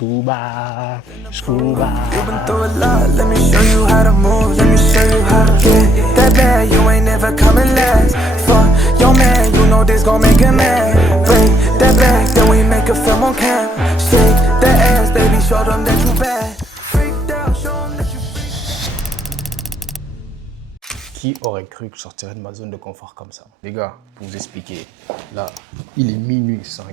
Scuba, scuba. You've been through a lot, let me show you how to move, let me show you how to get that bad, you ain't never coming last. Fuck your man, you know this gon' make him mad. Break that back, then we make a film on cam. Shake that ass, baby, show them that you bad. Freaked out, show them that you Qui aurait cru que je sortirais de ma zone de confort comme ça? Les gars, pour vous expliquer, là, il est minuit 5.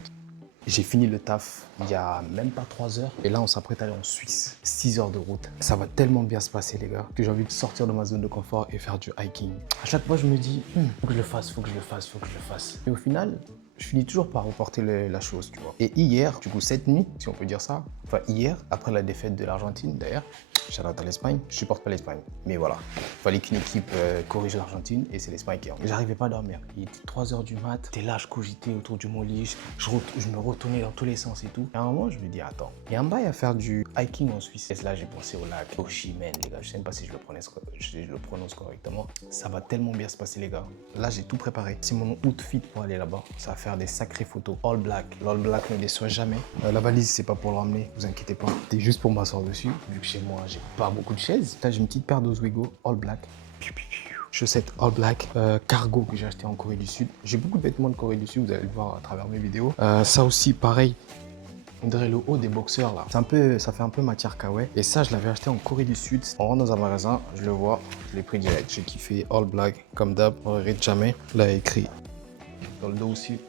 J'ai fini le taf il y a même pas 3 heures. Et là, on s'apprête à aller en Suisse. 6 heures de route. Ça va tellement bien se passer, les gars, que j'ai envie de sortir de ma zone de confort et faire du hiking. À chaque fois, je me dis, faut que je le fasse, faut que je le fasse, faut que je le fasse. Et au final, je finis toujours par reporter la chose, tu vois. Et hier, du coup, cette nuit, si on peut dire ça, enfin hier, après la défaite de l'Argentine, d'ailleurs, shout out à l'Espagne, je supporte pas l'Espagne, mais voilà. Il fallait qu'une équipe corrige l'Argentine et c'est l'Espagne qui est en. J'arrivais pas à dormir. Il était 3 heures du mat, j'étais là, je cogitais autour du mon lit, je me retournais dans tous les sens et tout. Et à un moment, je me dis, attends, il y a un bail à faire du hiking en Suisse. Et là, j'ai pensé au lac Oshimen, les gars. Je sais même pas si je le prononce correctement. Ça va tellement bien se passer, les gars. Là, j'ai tout préparé. C'est mon outfit pour aller là-bas. Ça va faire des sacrées photos. All black. L'all black ne déçoit jamais. La valise, c'est pas pour le ramener, vous inquiétez pas. C'est juste pour m'asseoir dessus, vu que chez moi, j'ai pas beaucoup de chaises. Là, j'ai une petite paire d'Oswego All black. Chaussettes all black, cargo que j'ai acheté en Corée du Sud. J'ai beaucoup de vêtements de Corée du Sud, vous allez le voir à travers mes vidéos. Ça aussi, pareil, on dirait le haut des boxeurs là. Ça fait un peu matière kawaii. Et ça, je l'avais acheté en Corée du Sud. On rentre dans un magasin, je le vois, je l'ai pris direct. J'ai kiffé all black, comme d'hab, on ne regrette jamais. Là, écrit dans le dos aussi,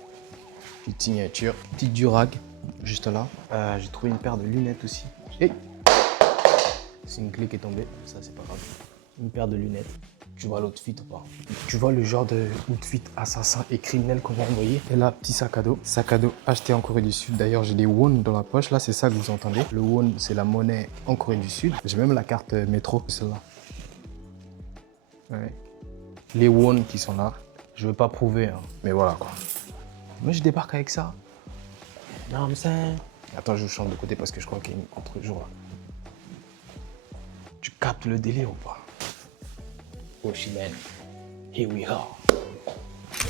petite signature, petite durag, juste là. J'ai trouvé une paire de lunettes aussi. Hey, c'est une clé qui est tombée, ça c'est pas grave. Une paire de lunettes. Tu vois l'outfit ou pas? Tu vois le genre de outfit assassin et criminel qu'on m'a envoyé? Et là, petit sac à dos. Sac à dos acheté en Corée du Sud. D'ailleurs, j'ai des won dans la poche. Là, c'est ça que vous entendez. Le won, c'est la monnaie en Corée du Sud. J'ai même la carte métro, celle-là. Ouais. Les won qui sont là. Je veux pas prouver, hein. Mais voilà quoi. Moi, je débarque avec ça. Non, mais ça. Attends, je chante de côté parce que je crois qu'il y a une contre-jour là. Tu captes le délire ou pas? Oshimen, here we are.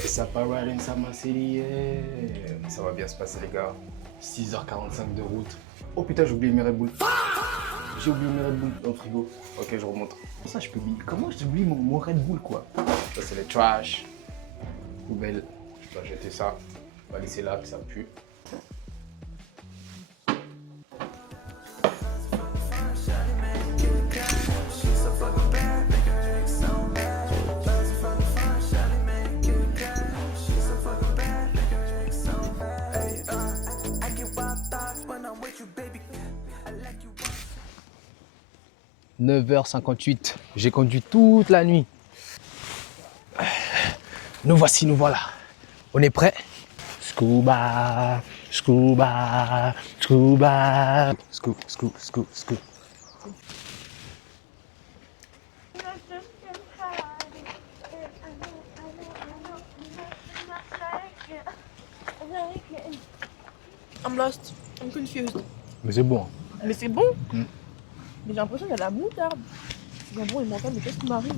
It's a parade in Summer City, yeah. Ça va bien se passer les gars. 6h45 de route. Oh putain, j'ai oublié mes Red Bull. J'ai oublié mes Red Bull dans le frigo. Ok, je remonte. Ça, je peux oublier. Comment j'oublie mon Red Bull quoi? Ça c'est les trash. Poubelle. Je dois jeter ça. On va laisser là que ça pue. « 9h58, j'ai conduit toute la nuit. Nous voici, nous voilà. On est prêts? Scuba, scuba, scuba. Scoop. I'm lost. I'm confused. Mais c'est bon. Mais c'est bon. Mais j'ai l'impression qu'il y a de la moutarde. C'est bon, il m'entend, mais qu'est-ce qui m'arrive?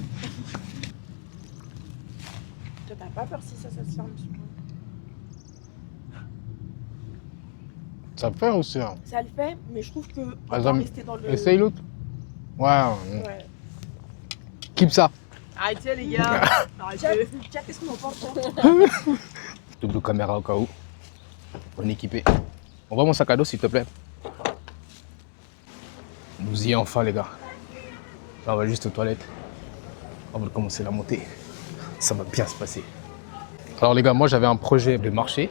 Toi, t'as pas peur si ça se ferme sur toi? Ça le fait aussi. Hein. Ça le fait, mais je trouve que on Attends, va rester dans le... Essaye l'autre. Ouais. Ouais. Keep ça. Arrêtez les gars. Arrêtez. Tiens, qu'est-ce qu'on en pense? Double caméra au cas où. On est équipé. On voit mon sac à dos s'il te plaît. Nous y est enfin les gars. Là on va juste aux toilettes. On va commencer la montée. Ça va bien se passer. Alors les gars, moi j'avais un projet de marché.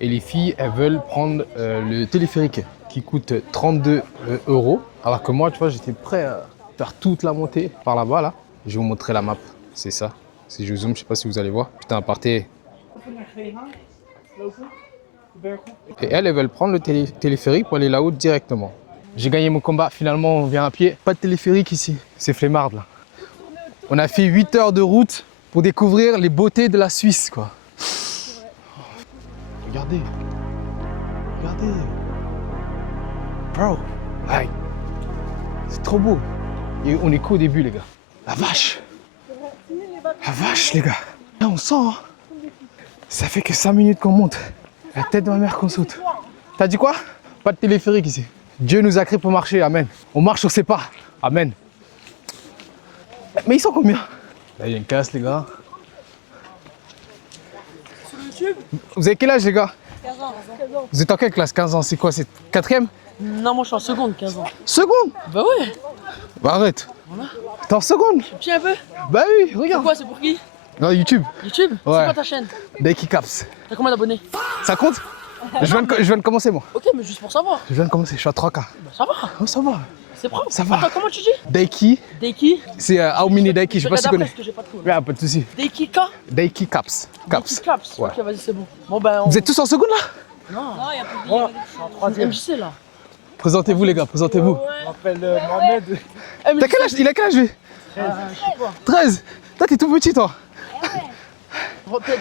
Et les filles, elles veulent prendre le téléphérique qui coûte 32 €. Alors que moi, tu vois, j'étais prêt à faire toute la montée par là-bas. Là. Je vais vous montrer la map. C'est ça. Si je zoome, je sais pas si vous allez voir. Putain, partez. Et elles veulent prendre le téléphérique pour aller là-haut directement. J'ai gagné mon combat. Finalement, on vient à pied. Pas de téléphérique ici. C'est flemmarde là. On a fait 8 heures de route pour découvrir les beautés de la Suisse, quoi. Regardez. Bro, hey. C'est trop beau. Et on est qu'au début, les gars. La vache, les gars. Là, on sent, hein. Ça fait que 5 minutes qu'on monte. La tête de ma mère qu'on saute. T'as dit quoi? Pas de téléphérique ici. Dieu nous a créés pour marcher, amen. On marche sur ses pas, amen. Mais ils sont combien? Là, il y a une casse, les gars. Sur YouTube? Vous avez quel âge, les gars? 15 ans. Vous êtes en quelle classe? 15 ans, c'est quoi? C'est 4e? Non, moi je suis en seconde, 15 ans. Seconde? Bah ouais. Bah arrête. Voilà. T'es en seconde? Petit un peu. Bah oui, C'est regarde. quoi, c'est pour qui? Non, YouTube. YouTube? Ouais. C'est quoi ta chaîne? Daiki Caps. T'as combien d'abonnés? Ça compte? Je viens de commencer, moi. Ok, mais juste pour savoir. Je viens de commencer, je suis à 3K. Bah ça va. Oh, ça va. C'est propre. Ça va. Attends, comment tu dis? Daiki, Deiki? c'est how many Daiki, je sais pas si tu connais. Parce que j'ai pas de cours. Ouais, pas de soucis. Deiki K? Daiki Caps. Deiki Caps. Ouais. Ok, vas-y, c'est bon. Bon ben on... Vous êtes tous en seconde là? Non, il y a plus de je suis en 3ème. MJC là. Présentez-vous les gars, présentez-vous. Je m'appelle Mohamed. T'as quel âge? Il a quel âge lui? Je sais pas. 13. Toi t'es tout petit toi.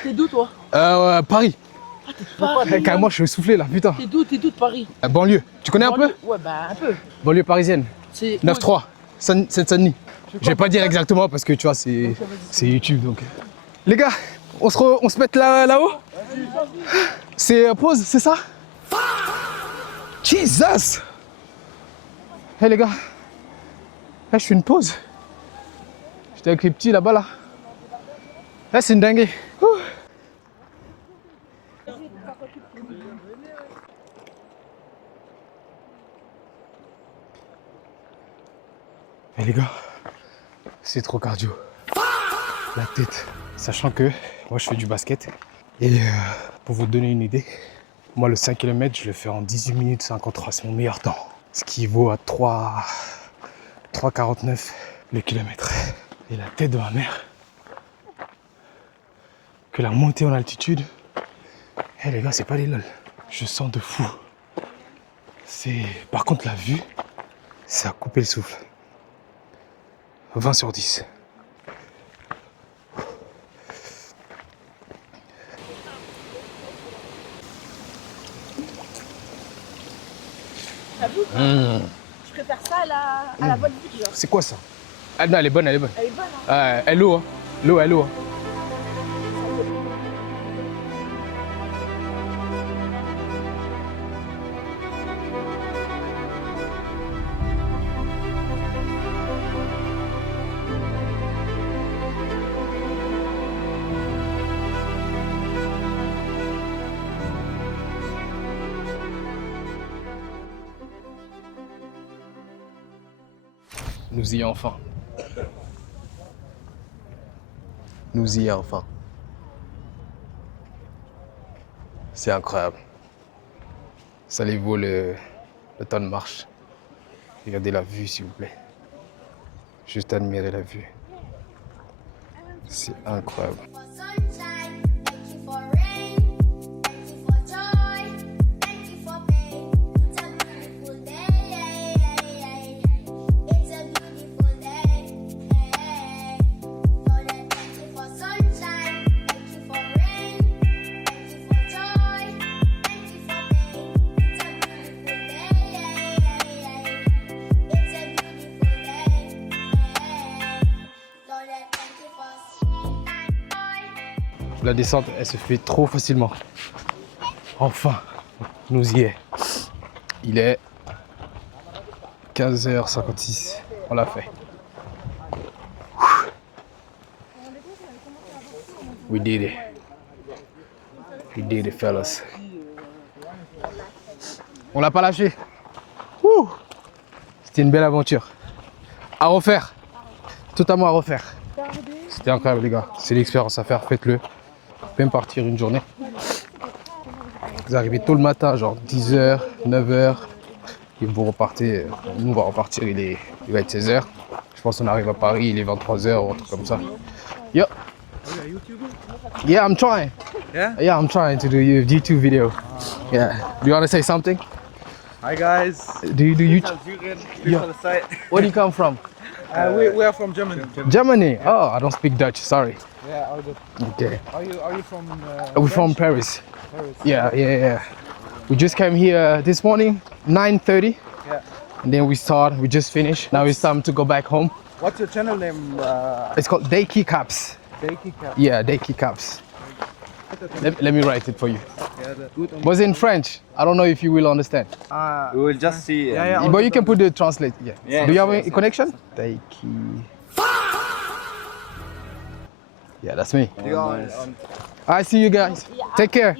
T'es d'où toi? Paris. Paris. Car moi je suis soufflé là, putain. T'es d'où de Paris? Banlieue. Tu connais un peu? Ouais, bah un peu. Banlieue parisienne. C'est 9-3. Seine-Saint-Denis. Je vais pas dire exactement parce que tu vois c'est YouTube donc. Les gars, on se met là-haut? C'est pause, c'est ça? Jesus! Hey les gars, là je fais une pause. J'étais avec les petits là-bas là. Là c'est une dinguerie. Ouh. Hey les gars, c'est trop cardio. La tête. Sachant que moi je fais du basket. Et pour vous donner une idée, moi le 5 km je le fais en 18 minutes 53, c'est mon meilleur temps. Ce qui vaut à 3,49 le kilomètre. Et la tête de ma mère, que la montée en altitude, hey les gars c'est pas des lol. Je sens de fou. Par contre la vue, ça a coupé le souffle. 20 sur 10. Je préfère ça à la bonne vie, genre. C'est quoi ça? Ah non, elle est bonne, elle est bonne. Elle est bonne, hein. Elle est l'eau, hein. L'eau, elle est l'eau. Hein. Nous y est enfin. Nous y est enfin. C'est incroyable. Ça les vaut le temps de marche. Regardez la vue, s'il vous plaît. Juste admirer la vue. C'est incroyable. Sunshine, thank you for rain, thank you for joy, thank you for pain. It's a beautiful day, it's a beautiful day. Lord, I thank you for sunshine, thank you for rain, thank you for joy, thank you for pain. It's a beautiful day, it's a beautiful day. Lord, I thank you for La descente, elle se fait trop facilement. Enfin, nous y est. Il est 15h56. On l'a fait. We did it. We did it, fellas. On l'a pas lâché. Ouh. C'était une belle aventure. À refaire. Totalement à refaire. C'était incroyable les gars. C'est l'expérience à faire, faites-le. Même partir une journée. Vous arrivez tôt le matin, genre 10h, 9h. Et vous repartez. Nous on va repartir, il va être 16h. Je pense qu'on arrive à Paris, il est 23h ou un truc comme ça. Yo. Yeah, I'm trying. Yeah? Yeah, I'm trying to do a YouTube video. Yeah. Do you want to say something? Hi guys. Do you do YouTube? Yeah. On the site. Where do you come from? We are from Germany. Germany. Oh, I don't speak Dutch. Sorry. Yeah, all good. Okay. Are you from? We're from Paris. Paris. Yeah. We just came here this morning, 9:30. Yeah. And then we just finished. Now it's time to go back home. What's your channel name? It's called Daiki Caps. Daiki Cap. Yeah, Daiki Caps. Let me write it for you. Yeah, that's good. Was in French. I don't know if you will understand. We will just see. Yeah, But you can put the translate. Yeah. Yeah. Do you have a connection? Taiki. Yeah, that's me. I see you guys. Take care.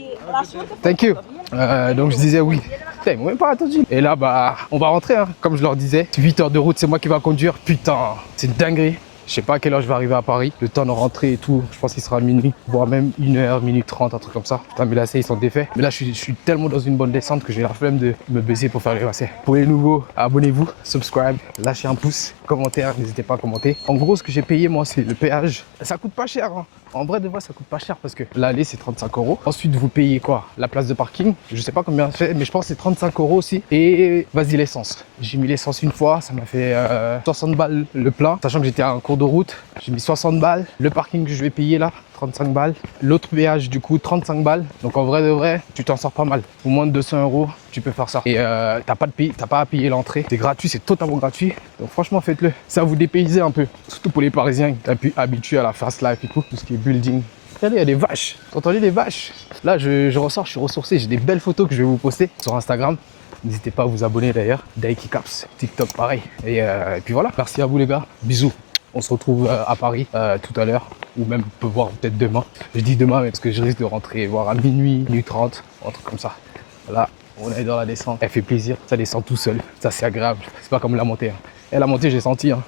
Thank you. Donc je disais oui. Putain, ils m'ont même pas attendu. Et là, bah, on va rentrer, hein. Comme je leur disais. 8 heures de route, c'est moi qui va conduire. Putain, c'est une dinguerie. Je sais pas à quelle heure je vais arriver à Paris. Le temps de rentrer et tout, je pense qu'il sera minuit, voire même 1h, minuit 30, un truc comme ça. Putain, mes lacets, ils sont défaits. Mais là, je suis tellement dans une bonne descente que j'ai la flemme de me baisser pour faire les lacets. Pour les nouveaux, abonnez-vous, subscribe, lâchez un pouce, commentaire, n'hésitez pas à commenter. En gros, ce que j'ai payé, moi, c'est le péage. Ça coûte pas cher, hein. En vrai de vrai, ça coûte pas cher parce que l'aller c'est 35 €. Ensuite, vous payez quoi? La place de parking. Je sais pas combien c'est, mais je pense que c'est 35 € aussi. Et vas-y, l'essence. J'ai mis l'essence une fois, ça m'a fait 60 balles le plein. Sachant que j'étais à un cours de route, j'ai mis 60 balles. Le parking que je vais payer là, 35 balles. L'autre péage, du coup, 35 balles. Donc en vrai de vrai, tu t'en sors pas mal. Pour moins de 200 €, tu peux faire ça. Et t'as pas à payer l'entrée. C'est gratuit, c'est totalement gratuit. Donc franchement, faites-le. Ça va vous dépayser un peu. Surtout pour les Parisiens qui sont habitués à la fast life et tout ce qui est building. Regardez, il y a des vaches. Vous entendez les vaches? Là, je ressors, je suis ressourcé. J'ai des belles photos que je vais vous poster sur Instagram. N'hésitez pas à vous abonner d'ailleurs. Daiki Caps, TikTok pareil. Et puis voilà. Merci à vous les gars. Bisous. On se retrouve à Paris tout à l'heure. Ou même on peut voir peut-être demain. Je dis demain mais parce que je risque de rentrer voir à minuit, minuit 30, un truc comme ça. Voilà, on est dans la descente. Elle fait plaisir. Ça descend tout seul. Ça c'est agréable. C'est pas comme la montée. Hein. Et la montée, j'ai senti. Hein.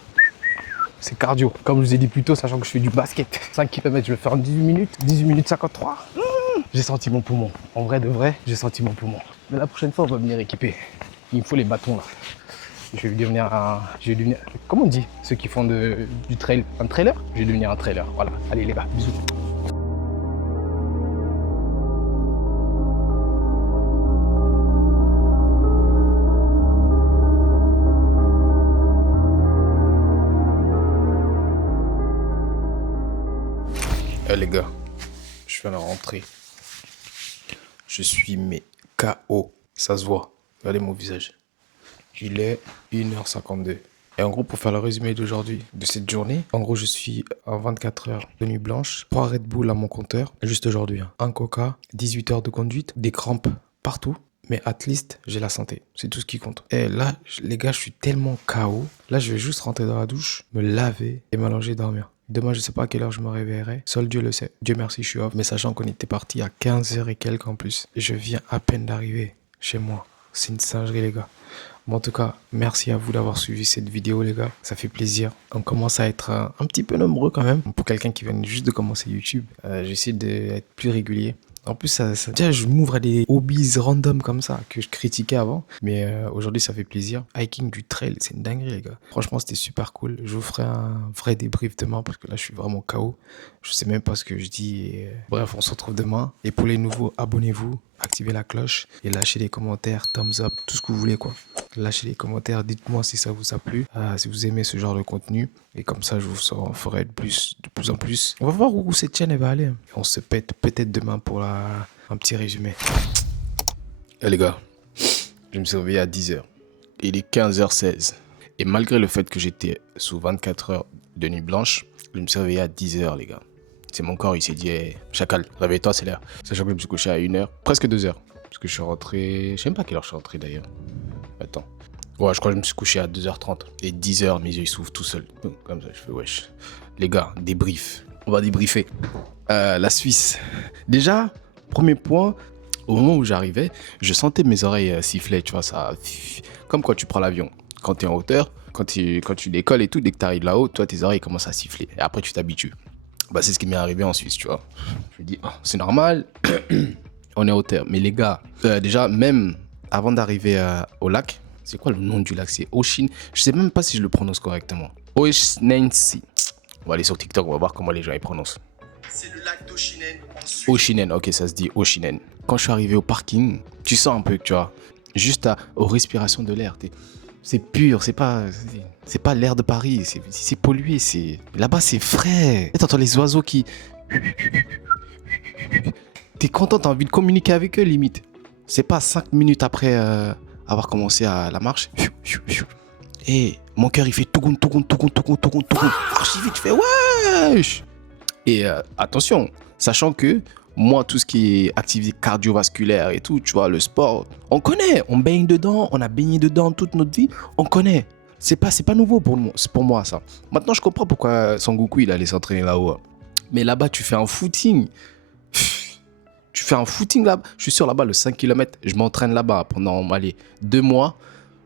C'est cardio. Comme je vous ai dit plus tôt, sachant que je fais du basket. 5 km, je vais faire en 18 minutes. 18 minutes 53. J'ai senti mon poumon. En vrai de vrai, j'ai senti mon poumon. Mais la prochaine fois, on va venir équiper. Il me faut les bâtons là. Je vais devenir comment on dit ceux qui font du trail? Un trailer? Je vais devenir un trailer. Voilà. Allez les gars, bisous. Les gars, je viens de rentrer. Je suis KO. Ça se voit. Regardez mon visage. Il est 1h52. Et en gros, pour faire le résumé d'aujourd'hui, de cette journée, en gros, je suis en 24 heures de nuit blanche, 3 Red Bull à mon compteur, juste aujourd'hui. Hein. Un Coca, 18 heures de conduite, des crampes partout. Mais at least, j'ai la santé. C'est tout ce qui compte. Et là, les gars, je suis tellement KO. Là, je vais juste rentrer dans la douche, me laver et m'allonger dormir. Demain, je sais pas à quelle heure je me réveillerai. Seul Dieu le sait. Dieu merci, je suis off. Mais sachant qu'on était parti à 15h et quelques en plus. Et je viens à peine d'arriver chez moi. C'est une singerie, les gars. Bon, en tout cas, merci à vous d'avoir suivi cette vidéo, les gars. Ça fait plaisir. On commence à être un petit peu nombreux quand même. Pour quelqu'un qui vient juste de commencer YouTube, j'essaie d'être plus régulier. En plus, déjà, je m'ouvre à des hobbies random comme ça que je critiquais avant. Mais aujourd'hui, ça fait plaisir. Hiking du trail, c'est une dinguerie, les gars. Franchement, c'était super cool. Je vous ferai un vrai débrief demain parce que là, je suis vraiment KO. Je sais même pas ce que je dis. Et, bref, on se retrouve demain. Et pour les nouveaux, abonnez-vous, activez la cloche et lâchez des commentaires, thumbs up, tout ce que vous voulez, quoi. Lâchez les commentaires, dites-moi si ça vous a plu, si vous aimez ce genre de contenu. Et comme ça, je vous en ferai de plus en plus. On va voir où cette chaîne elle va aller. On se pète peut-être demain pour un petit résumé. Et les gars, je me suis réveillé à 10h. Il est 15h16. Et malgré le fait que j'étais sous 24 heures de nuit blanche, je me suis réveillé à 10h, les gars. C'est mon corps, il s'est dit, hey, chacal, réveille-toi, c'est l'heure. Sachant que je me suis couché à 1h, presque 2h. Parce que je suis rentré, je sais même pas à quelle heure je suis rentré d'ailleurs. Attends. Ouais, je crois que je me suis couché à 2h30. Et 10h, mes yeux ils s'ouvrent tout seuls. Comme ça, je fais wesh. Les gars, débrief. On va débriefer. La Suisse. Déjà, premier point, au moment où j'arrivais, je sentais mes oreilles siffler, tu vois, ça. Comme quand tu prends l'avion. Quand tu es en hauteur, quand tu décolles et tout, dès que tu arrives là-haut, toi, tes oreilles commencent à siffler. Et après, tu t'habitues. Bah, c'est ce qui m'est arrivé en Suisse, tu vois. Je me dis, oh, c'est normal. On est en hauteur. Mais les gars, déjà, même avant d'arriver au lac, c'est quoi le nom du lac? C'est Oshin. Je sais même pas si je le prononce correctement. Oshinensi. On va aller sur TikTok, on va voir comment les gens y prononcent. C'est le lac d'Oshinen en Suisse. Oshinen, ok, ça se dit Oshinen. Quand je suis arrivé au parking, tu sens un peu que tu vois, juste aux respirations de l'air. C'est pur, c'est pas l'air de Paris, c'est pollué, là-bas c'est frais. T'entends les oiseaux qui... T'es content, t'as envie de communiquer avec eux limite. C'est pas 5 minutes après avoir commencé à la marche. Et mon cœur il fait tougoun. Archi vite, tu fais wesh. Et attention, sachant que Moi, tout ce qui est activité cardiovasculaire et tout, tu vois, le sport, on connaît. On baigne dedans, on a baigné dedans toute notre vie, on connaît. C'est pas nouveau c'est pour moi, ça. Maintenant, je comprends pourquoi Son Goku, il allait s'entraîner là-haut. Mais là-bas, tu fais un footing. Tu fais un footing là-bas. Je suis sûr, là-bas, le 5 km, je m'entraîne là-bas pendant, 2 mois.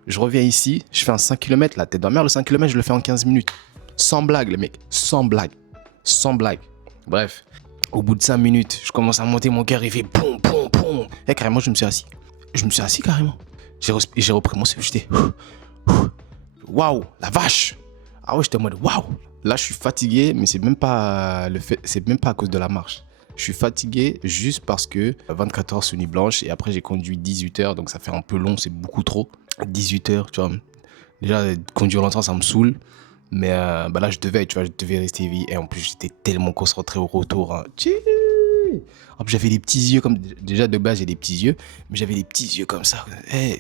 Je reviens ici, je fais un 5 km, la tête de ma mère, le 5 km, je le fais en 15 minutes. Sans blague, les mecs. Sans blague. Bref, au bout de 5 minutes, je commence à monter, mon cœur, il fait boum, boum, boum. Et carrément, je me suis assis carrément. J'ai repris mon souffle, j'étais... Waouh, la vache. Ah ouais, j'étais en mode waouh. Là, je suis fatigué, mais c'est même pas à cause de la marche. Je suis fatigué juste parce que 24 heures sous nuit blanche et après j'ai conduit 18 heures, donc ça fait un peu long, c'est beaucoup trop. 18 heures, tu vois. Déjà, conduire longtemps, ça me saoule. Mais là, je devais rester éveillé. Et en plus, j'étais tellement concentré au retour. Hein. En plus, j'avais des petits yeux comme... Déjà, de base, j'ai des petits yeux. Mais j'avais des petits yeux comme ça. Hey.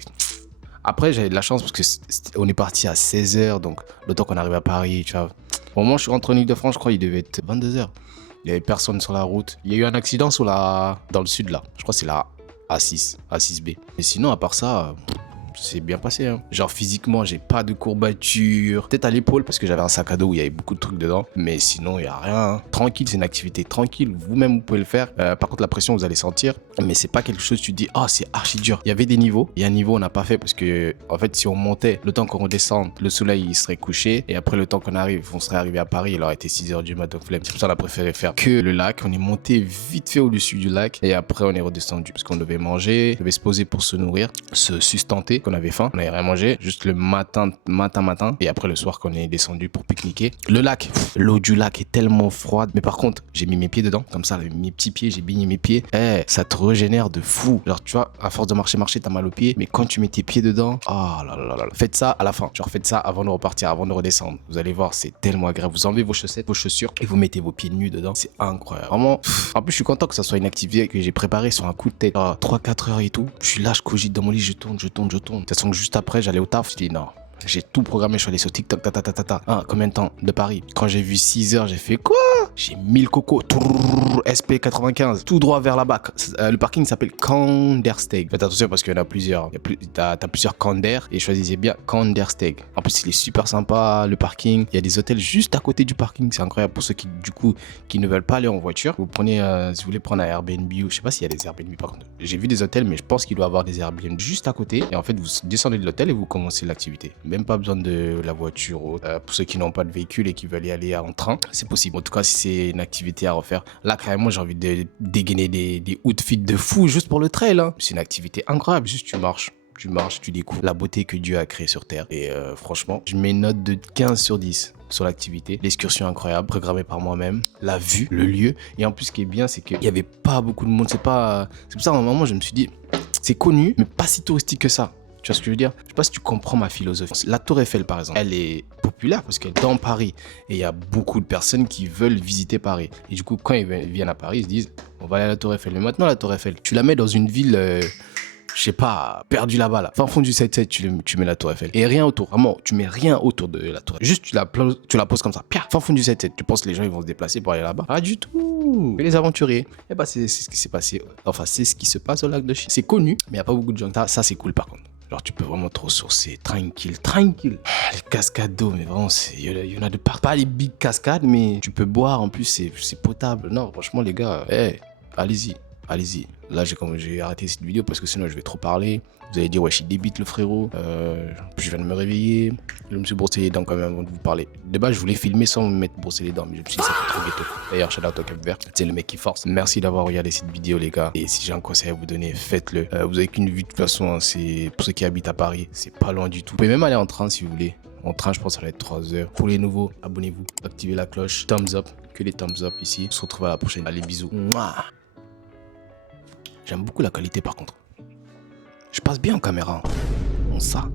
Après, j'avais de la chance parce qu'on est parti à 16h. Donc, le temps qu'on arrive à Paris, tu vois. Au moment où je suis rentré en Ile-de-France, je crois qu'il devait être 22h. Il n'y avait personne sur la route. Il y a eu un accident dans le sud, là. Je crois que c'est la A6, A6B. Mais sinon, à part ça... c'est bien passé, hein. Genre physiquement, j'ai pas de courbature. Peut-être à l'épaule parce que j'avais un sac à dos où il y avait beaucoup de trucs dedans. Mais sinon, il y a rien. Hein. Tranquille, c'est une activité tranquille. Vous-même, vous pouvez le faire. Par contre, la pression, vous allez sentir. Mais c'est pas quelque chose, tu te dis, oh, c'est archi dur. Il y avait des niveaux. Il y a un niveau, on n'a pas fait parce que, en fait, si on montait, le temps qu'on redescende, le soleil, il serait couché. Et après, le temps qu'on arrive, on serait arrivé à Paris, il aurait été 6h du matin, flemme. C'est pour ça qu'on a préféré faire que le lac. On est monté vite fait au-dessus du lac. Et après, on est redescendu parce qu'on devait manger, on devait se poser pour se nourrir, se sustenter, qu'on avait faim. On avait rien mangé, juste le matin. Et après, le soir, qu'on est descendu pour pique-niquer. Le lac, l'eau du lac est tellement froide. Mais par contre, j'ai mis mes pieds dedans. Comme ça, mes petits pieds, j'ai baigné mes pieds. Ça te régénère de fou. Genre, tu vois, à force de marcher, t'as mal aux pieds. Mais quand tu mets tes pieds dedans, oh là là là. Faites ça à la fin. Genre, faites ça avant de repartir, avant de redescendre. Vous allez voir, c'est tellement agréable. Vous enlevez vos chaussettes, vos chaussures et vous mettez vos pieds nus dedans. C'est incroyable. Vraiment. En plus, je suis content que ça soit une activité que j'ai préparée sur un coup de tête. 3-4 heures et tout. Je suis là, je cogite dans mon lit, je tourne. De toute façon, juste après, j'allais au taf. Je dis non. J'ai tout programmé, je suis allé sur TikTok, combien de temps de Paris? Quand j'ai vu 6 heures, j'ai fait quoi? J'ai 1000 cocos, SP95, tout droit vers là-bas. Le parking s'appelle Kandersteg. Faites attention parce qu'il y en a plusieurs. T'as plusieurs Kander et choisissez bien Kandersteg. En plus, il est super sympa, le parking. Il y a des hôtels juste à côté du parking. C'est incroyable pour ceux qui ne veulent pas aller en voiture. Vous prenez, si vous voulez prendre un Airbnb ou je sais pas s'il y a des Airbnb par contre. J'ai vu des hôtels, mais je pense qu'il doit y avoir des Airbnb juste à côté. Et en fait, vous descendez de l'hôtel et vous commencez l'activité. Même pas besoin de la voiture. Pour ceux qui n'ont pas de véhicule et qui veulent y aller en train, c'est possible. En tout cas, si c'est une activité à refaire, là, carrément, j'ai envie de dégainer des outfits de fou juste pour le trail. Hein. C'est une activité incroyable. Juste, tu marches, tu découvres la beauté que Dieu a créée sur Terre. Et franchement, je mets une note de 15 sur 10 sur l'activité. L'excursion incroyable, programmée par moi-même. La vue, le lieu. Et en plus, ce qui est bien, c'est qu'il n'y avait pas beaucoup de monde. C'est pour ça, à un moment, je me suis dit, c'est connu, mais pas si touristique que ça. Tu vois ce que je veux dire? Je sais pas si tu comprends ma philosophie. La Tour Eiffel, par exemple, elle est populaire parce qu'elle est dans Paris. Et il y a beaucoup de personnes qui veulent visiter Paris. Et du coup, quand ils viennent à Paris, ils se disent, on va aller à la Tour Eiffel. Mais maintenant, la Tour Eiffel, tu la mets dans une ville, je sais pas, perdue là-bas, là. Fin fond du 7-7, tu mets la Tour Eiffel. Et rien autour. Vraiment, tu mets rien autour de la Tour Eiffel. Juste, tu la poses comme ça. Pia, fin fond du 7-7. Tu penses que les gens, ils vont se déplacer pour aller là-bas? Pas du tout. Et les aventuriers. Et bah, c'est ce qui s'est passé. Enfin, c'est ce qui se passe au lac de Chine. C'est connu, mais il n'y a pas beaucoup de gens. Ça, c'est cool, par contre. Genre, tu peux vraiment te ressourcer tranquille. Les cascades d'eau, mais vraiment, il y en a de partout. Pas les big cascades, mais tu peux boire. En plus, c'est potable. Non, franchement, les gars, allez-y. Là, j'ai arrêté cette vidéo parce que sinon, je vais trop parler. Vous allez dire, ouais, je suis débite, le frérot. Je viens de me réveiller. Je me suis brossé les dents quand même avant de vous parler. De base, je voulais filmer sans me mettre brosser les dents, mais je me suis dit, ça fait trop ghetto. D'ailleurs, shout out au Cap Vert. C'est le mec qui force. Merci d'avoir regardé cette vidéo, les gars. Et si j'ai un conseil à vous donner, faites-le. Vous avez qu'une vue de toute façon. Hein, c'est pour ceux qui habitent à Paris. C'est pas loin du tout. Vous pouvez même aller en train si vous voulez. En train, je pense que ça va être 3 heures. Pour les nouveaux, abonnez-vous. Activez la cloche. Thumbs up. Que les thumbs up ici. On se retrouve à la prochaine. Allez, bisous. Mouah. J'aime beaucoup la qualité par contre. Je passe bien en caméra. On ça.